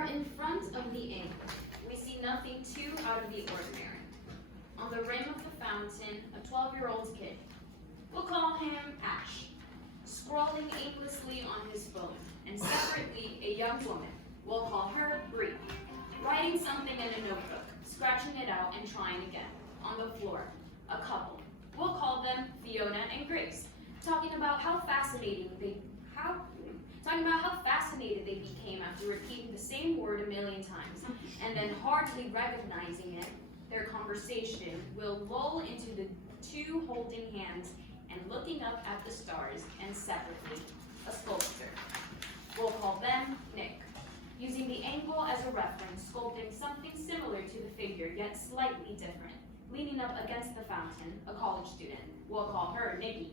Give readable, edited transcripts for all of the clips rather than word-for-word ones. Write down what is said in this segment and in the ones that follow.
are in front of the ink. We see nothing too out of the ordinary. On the rim of the fountain, a 12-year-old kid. We'll call him Ash, scrolling aimlessly on his phone, and separately, a young woman. We'll call her Bree, writing something in a notebook, scratching it out and trying again. On the floor, a couple. We'll call them Fiona and Grace, talking about how fascinated they became after repeating the same word a million times, and then hardly recognizing it. Their conversation will lull into the two holding hands and looking up at the stars, and separately, a sculptor. We'll call them Nick, using the angle as a reference, sculpting something similar to the figure, yet slightly different. Leaning up against the fountain, a college student. We'll call her Nikki,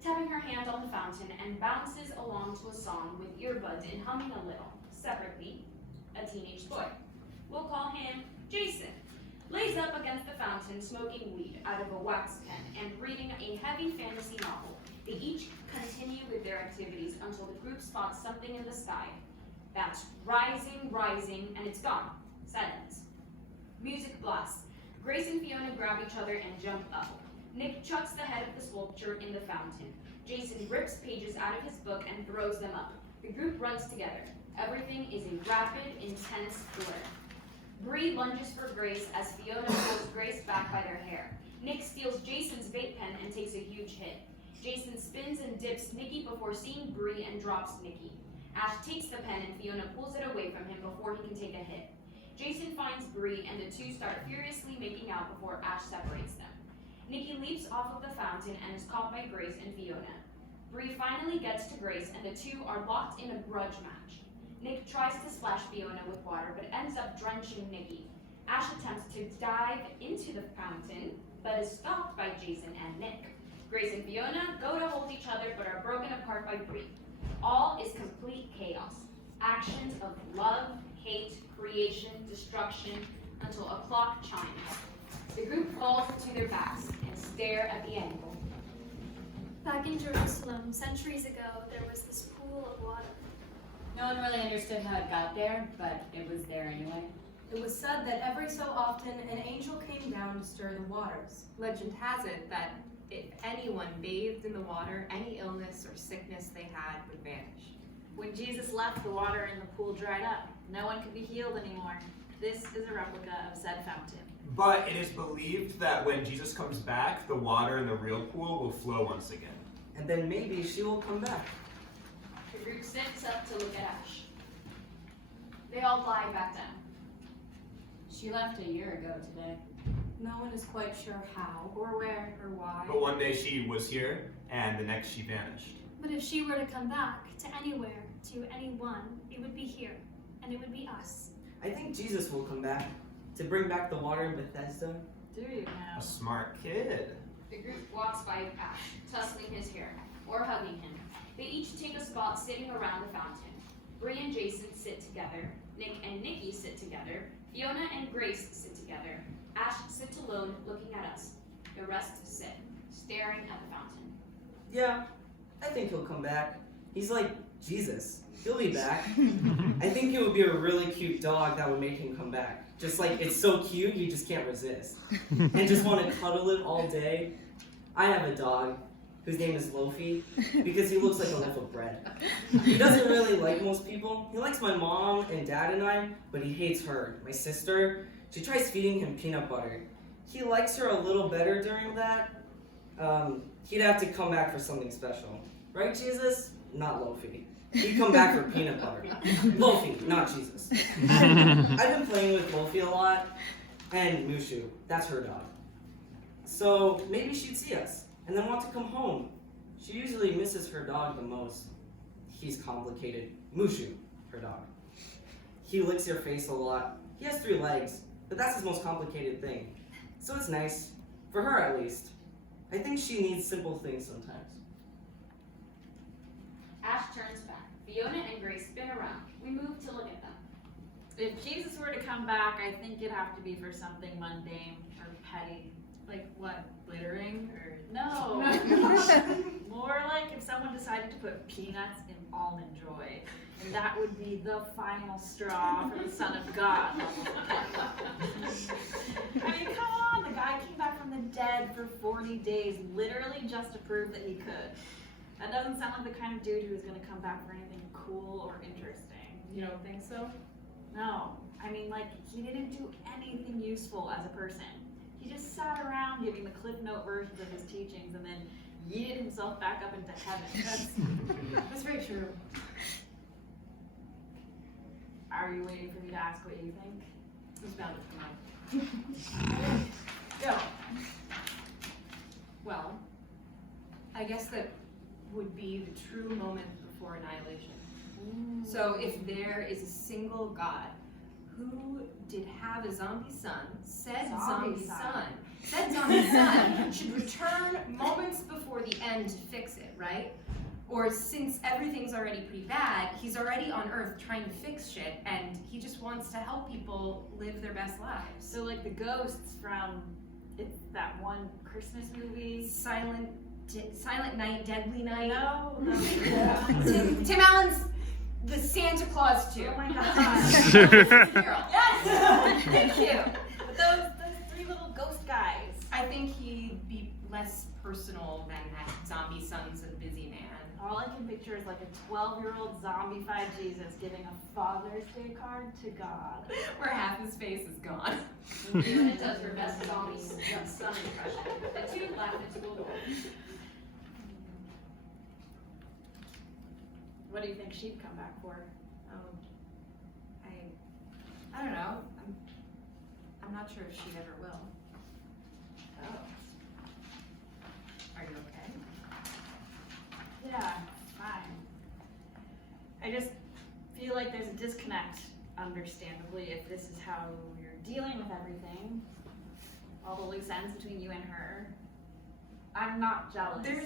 tapping her hand on the fountain and bounces along to a song with earbuds and humming a little. Separately, a teenage boy. We'll call him Jason, lays up against the fountain smoking weed out of a wax pen and reading a heavy fantasy novel. They each continue with their activities until the group spots something in the sky that's rising, and it's gone. Silence. Music blasts. Grace and Fiona grab each other and jump up. Nick chucks the head of the sculpture in the fountain. Jason rips pages out of his book and throws them up. The group runs together. Everything is a rapid, intense blur. Bree lunges for Grace as Fiona pulls Grace back by their hair. Nick steals Jason's vape pen and takes a huge hit. Jason spins and dips Nikki before seeing Bree and drops Nikki. Ash takes the pen and Fiona pulls it away from him before he can take a hit. Jason finds Bree and the two start furiously making out before Ash separates them. Nikki leaps off of the fountain and is caught by Grace and Fiona. Bree finally gets to Grace and the two are locked in a grudge match. Nick tries to splash Fiona with water but ends up drenching Nikki. Ash attempts to dive into the fountain but is stopped by Jason and Nick. Grace and Fiona go to hold each other but are broken apart by Bree. All is complete chaos. Actions of love, hate, creation, destruction, until a clock chimes. The group falls to their backs and stare at the angle. Back in Jerusalem, centuries ago, there was this pool of water. No one really understood how it got there, but it was there anyway. It was said that every so often an angel came down to stir the waters. Legend has it that if anyone bathed in the water, any illness or sickness they had would vanish. When Jesus left, the water in the pool dried up. No one could be healed anymore. This is a replica of said fountain. But it is believed that when Jesus comes back, the water in the real pool will flow once again. And then maybe she will come back. The group sits up to look at Ash. They all lie back down. She left a year ago today. No one is quite sure how, Or where, or why. But one day she was here, and the next she vanished. But if she were to come back to anywhere, to anyone, it would be here, and it would be us. I think Jesus will come back to bring back the water in Bethesda. Do you now? A smart kid. The group walks by Ash, tussling his hair, or hugging him. They each take a spot sitting around the fountain. Bree and Jason sit together. Nick and Nikki sit together. Fiona and Grace sit together. Ash sits alone, looking at us. The rest sit, staring at the fountain. Yeah, I think he'll come back. He's like Jesus. He'll be back. I think it would be a really cute dog that would make him come back. Just like, it's so cute, you just can't resist. And just want to cuddle it all day. I have a dog whose name is Lofi because he looks like a loaf of bread. He doesn't really like most people. He likes my mom and dad and I, but he hates her, my sister. She tries feeding him peanut butter. He likes her a little better during that. He'd have to come back for something special. Right, Jesus? Not Lofi. He'd come back for peanut butter. Lofi, not Jesus. I've been playing with Lofi a lot, and Mushu, that's her dog. So maybe she'd see us, and then want to come home. She usually misses her dog the most. He's complicated. Mushu, her dog. He licks your face a lot. He has 3 legs, but that's his most complicated thing. So it's nice, for her at least. I think she needs simple things sometimes. Ash turns back. Fiona and Grace spin around. We move to look at them. If Jesus were to come back, I think it'd have to be for something mundane or petty. Like what, littering or? No. More like if someone decided to put peanuts in Almond Joy. And that would be the final straw for the Son of God. I mean, come on, the guy came back from the dead for 40 days, literally just to prove that he could. That doesn't sound like the kind of dude who is gonna come back for anything cool or interesting. You don't think so? No, I mean, like, he didn't do anything useful as a person. He just sat around giving the Cliff Note versions of his teachings and then yeeted himself back up into heaven. That's very true. Are you waiting for me to ask what you think? It's bound to come out. Go. Well, I guess that would be the true moment before annihilation. So if there is a single God who did have a zombie son, said zombie son should return moments before the end to fix it, right? Or since everything's already pretty bad, he's already on Earth trying to fix shit, and he just wants to help people live their best lives. So, like the ghosts from that one Christmas movie. Silent Night, Deadly Night. No. Tim Allen's The Santa Claus 2. Oh my god. Yes! Thank you. But those three little ghost guys. I think he'd be less personal than that zombie son's a busy man. All I can picture is like a 12-year-old zombified Jesus giving a Father's Day card to God. Where half his face is gone. Leona does her best zombie son impression. The two laugh at school. What do you think she'd come back for? I don't know. I'm not sure if she ever will. Oh. Are you okay? Yeah, fine. I just feel like there's a disconnect, understandably, if this is how you're dealing with everything. All the loose ends between you and her. I'm not jealous. There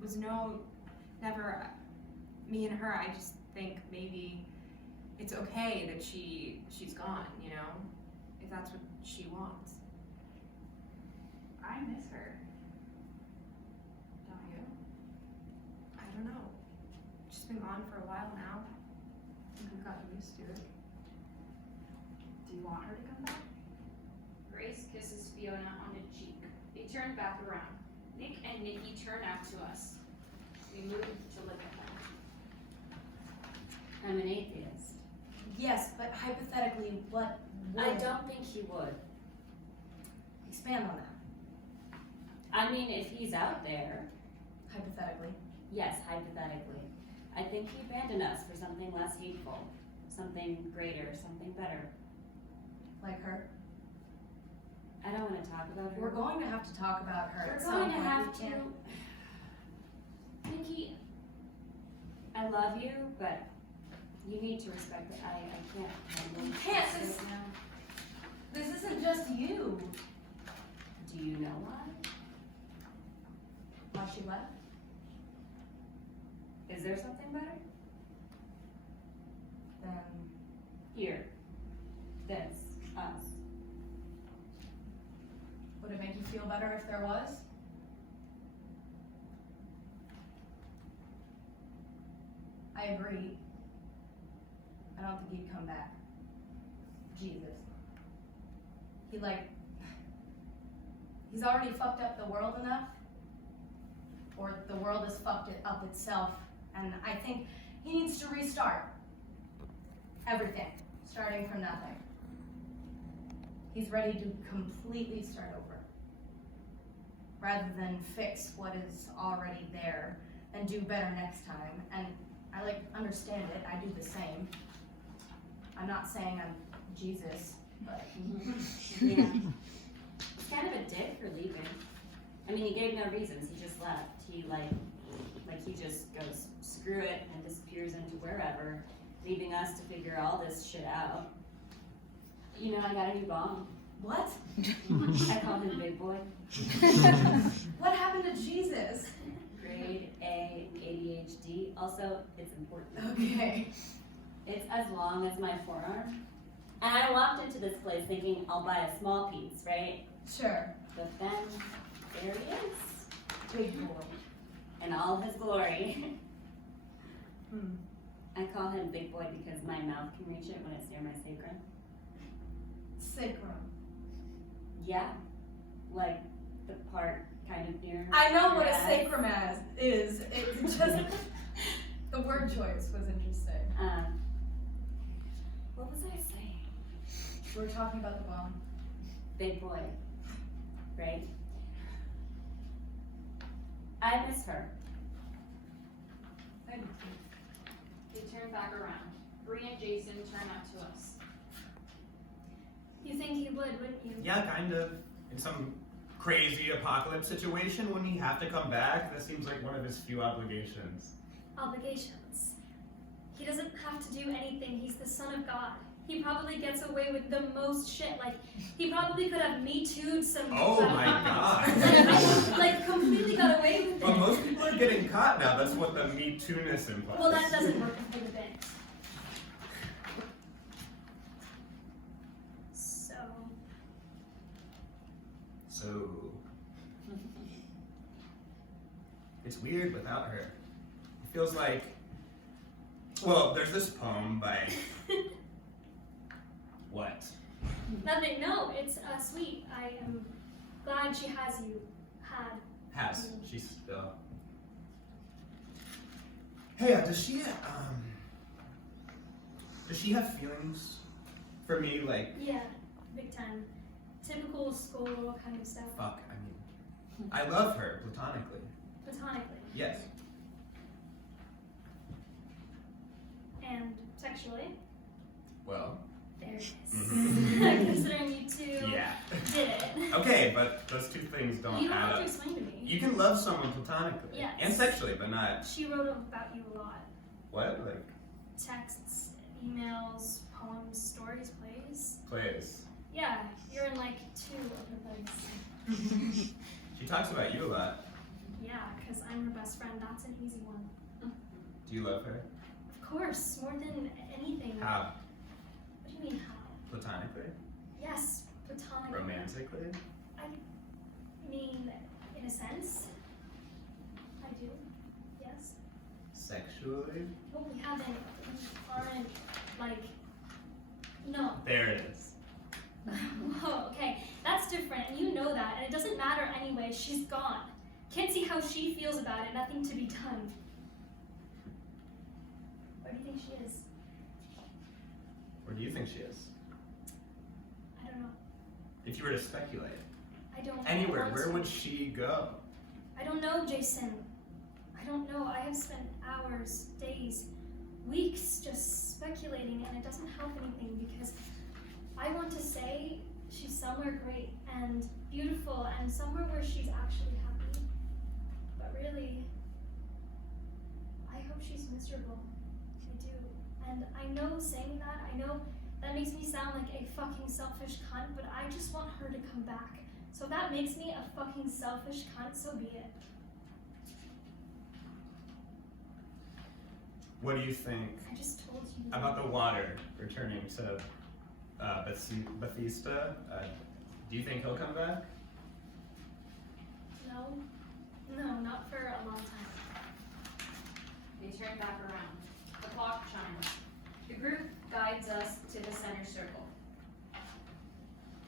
was never me and her. I just think maybe it's okay that she's gone, you know? If that's what she wants. I miss her. Don't you? I don't know. She's been gone for a while now. I think I've gotten used to it. Do you want her to come back? Grace kisses Fiona on the cheek. They turn back around. Nick and Nikki turn out to us. We move to look at them. I'm an atheist. Yes, but hypothetically, what would? I don't think he would. Expand on that. I mean, if he's out there, Hypothetically. yes, hypothetically. I think he abandoned us for something less hateful, something greater, something better. Like her. I don't want to talk about her. We're going to have to talk about her. at We're some going to point. have We can't- to. Nikki, I love you, but you need to respect that I can't handle You can't, this this- right now. This isn't just you. Do you know why? Why she left? Is there something better? Then Here. This. Us. would it make you feel better if there was? I agree. I don't think he'd come back. Jesus. He's already fucked up the world enough, or the world has fucked it up itself, and I think he needs to restart everything, starting from nothing. He's ready to completely start over, rather than fix what is already there and do better next time. And I understand it, I do the same. I'm not saying I'm Jesus, but Yeah. He's kind of a dick for leaving. I mean, he gave no reasons. He just left. He he just goes screw it and disappears into wherever, leaving us to figure all this shit out. You know, I got a new bomb. what? I call him Big Boy. What happened to Jesus? Grade A ADHD. Also, it's important. Okay. It's as long as my forearm. And I walked into this place thinking I'll buy a small piece, right? Sure. But then there he is, Big boy. in all his glory. I call him Big Boy because my mouth can reach it when it's near my sacrum. Sacrum. Yeah, like the part kind of near. I know what your a ass. sacrum is. It's just the word choice was interesting. What was I saying? We were talking about the bone. Big Boy, right? I miss her. I do too. They turn back around. Bree and Jason turn up to us. You think he would, wouldn't you? Yeah, kind of. In some crazy apocalypse situation, wouldn't he have to come back? That seems like one of his few obligations. Obligations. He doesn't have to do anything. He's the son of God. He probably gets away with the most shit. Like, he probably could have Me Too'd some. Oh my god. Like, completely got away with But it. most people are getting caught now. That's what the Me Too-ness implies. Well, that doesn't work for the bit. So it's weird without her. It feels like, well, there's this poem by what? Nothing. No, it's sweet. I am glad she has you. Has. She's still. Hey, does she have feelings for me? Like, Yeah, big time. Typical school kind of stuff. fuck, I mean, I love her platonically. Platonically. Yes. And sexually. Well, There it is. Mhm. Considering you two yeah. did it. Okay, but those two things don't You don't add have to up. explain to me. You can love someone platonically Yes. and sexually, but not She wrote about you a lot. what? Like Texts, emails, poems, stories, plays. plays. Yeah, you're in like 2 of her plays. She talks about you a lot. Yeah, because I'm her best friend. That's an easy one. Do you love her? Of course, more than anything. How? What do you mean how? Platonically? Yes, platonic. Romantically? I mean, in a sense, I do. Yes. Sexually? But we aren't like, no. There it is. Whoa, okay, that's different, and you know that, and it doesn't matter anyway. She's gone. Can't see how she feels about it. Nothing to be done. Where do you think she is? Where do you think she is? I don't know. If you were to speculate. I don't. Anywhere, want where to. would she go? I don't know, Jason. I don't know. I have spent hours, days, weeks just speculating, and it doesn't help anything because I want to say she's somewhere great and beautiful and somewhere where she's actually happy. But really, I hope she's miserable. I do. And I know saying that, I know that makes me sound like a fucking selfish cunt, but I just want her to come back. So if that makes me a fucking selfish cunt, so be it. What do you think I just told you. about the water returning to Bethesda? Do you think he'll come back? No. No, not for a long time. They turn back around. The clock chimes. The group guides us to the center circle.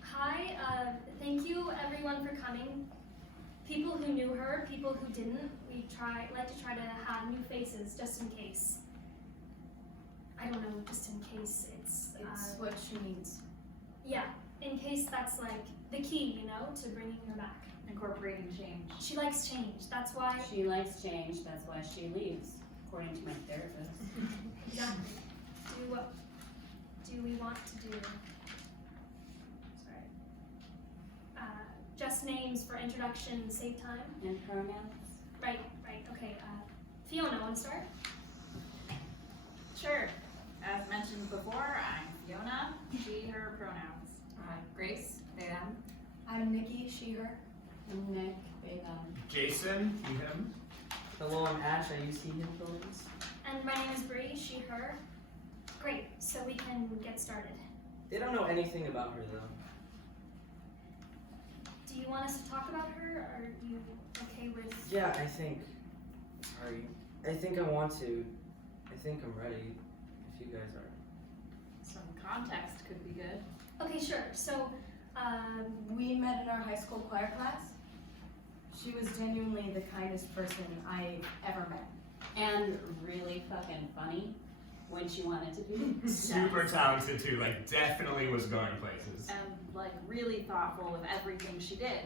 Hi, thank you everyone for coming. People who knew her, people who didn't. We like to try to have new faces just in case. I don't know, just in case it's what she needs. yeah, in case that's like the key, you know, to bringing her back. Incorporating change. She likes change. That's why. She likes change, that's why she leaves, according to my therapist. Exactly. What do we want to do? Sorry. Just names for introduction, save time. And pronouns? Right. Okay. Fiona, want to start? Sure. As mentioned before, I'm Fiona, she, her pronouns. Grace, they, them. I'm Nikki, she, her. And Nick, they, them. Jason, he, him. Hello, I'm Ash. I use he, him pronouns. And my name is Bree, she, her. Great. So we can get started. They don't know anything about her though. Do you want us to talk about her? Or are you okay with? Yeah, I think I want to. I think I'm ready, if you guys are. Some context could be good. Okay, sure. So, We met in our high school choir class. She was genuinely the kindest person I've ever met. And really fucking funny when she wanted to be. Super talented too, like definitely was going places. And like really thoughtful with everything she did.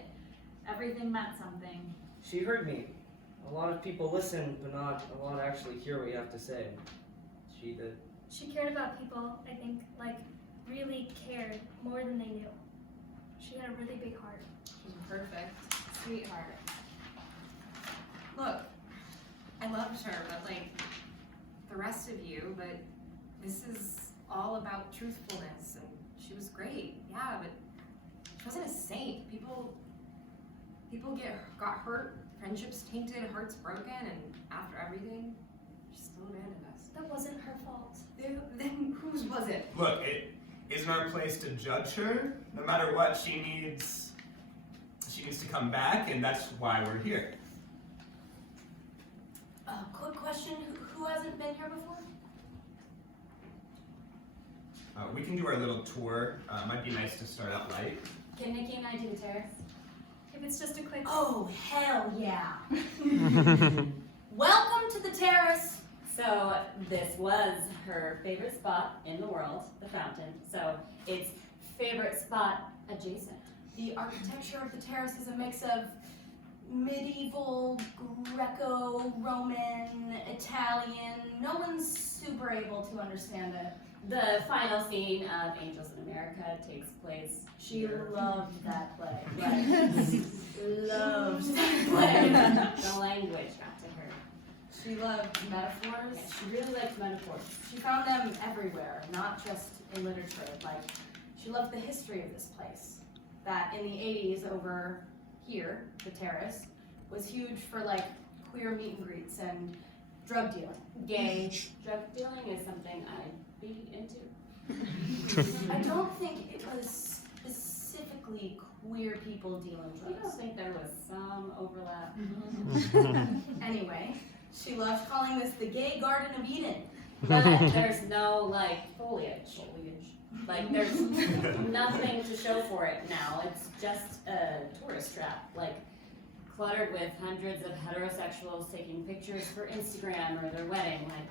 Everything meant something. She heard me. A lot of people listen, but not a lot actually hear what you have to say. She did. she cared about people, I think, like, really cared more than they knew. She had a really big heart. She's perfect. Sweetheart. Look, I loved her, but like the rest of you, but this is all about truthfulness, and she was great, yeah, but she wasn't a saint. People got hurt, friendships tainted, hearts broken, and after everything, she still abandoned us. That wasn't her fault. Then whose was it? Look, it isn't our place to judge her. No matter what, she needs to come back, and that's why we're here. Quick question, who hasn't been here before? We can do our little tour. Might be nice to start out light. Can Nikki and I do the terrace? If it's just a quick. Oh, hell yeah. Welcome to the terrace. So this was her favorite spot in the world, the fountain. So it's favorite spot adjacent. The architecture of the terrace is a mix of medieval, Greco-Roman, Italian. No one's super able to understand it. The final scene of Angels in America takes place. She here. loved that play. Right. Loved that play. The language got to her. She loved metaphors. Yeah, she really liked metaphors. She found them everywhere, not just in literature. Like, she loved the history of this place. That in the 80s over here, the terrace, was huge for like queer meet and greets and drug dealing. Gay drug dealing is something I'd be into. I don't think it was specifically queer people dealing I don't drugs. think there was some overlap. Anyway, she loved calling this the gay Garden of Eden. But there's no like foliage. Like there's nothing to show for it now. It's just a tourist trap, like cluttered with hundreds of heterosexuals taking pictures for Instagram or their wedding. Like,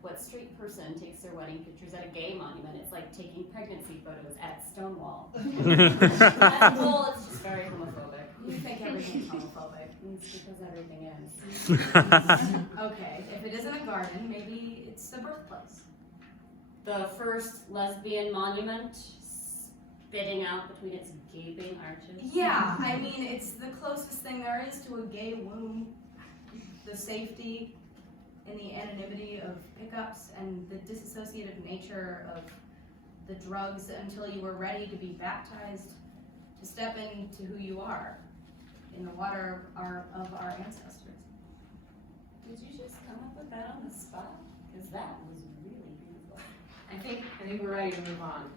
what straight person takes their wedding pictures at a gay monument? It's like taking pregnancy photos at Stonewall. As a whole, it's just very homophobic. You think everything's homophobic. It's because everything is. Okay, if it isn't a garden, maybe it's a birthplace. The first lesbian monument spitting out between its gaping arches. Yeah, I mean, it's the closest thing there is to a gay womb. The safety and the anonymity of pickups and the disassociative nature of the drugs until you were ready to be baptized, to step into who you are in the water of our ancestors. Did you just come up with that on the spot? Because that was really beautiful. I think we're ready to move on.